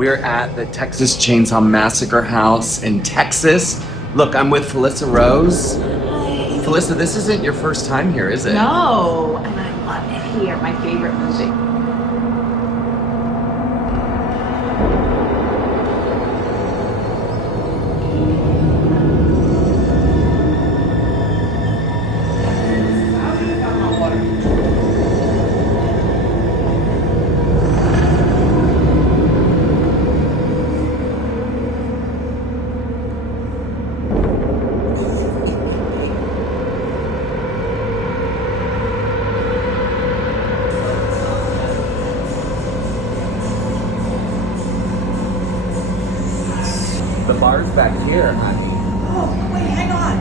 We're at the Texas Chainsaw Massacre house in Texas. Look, I'm with Felissa Rose. Hi. Felissa, this isn't your first time here, is it? No, and I love it here. My favorite movie. The bar's back here, honey. Oh, wait, hang on.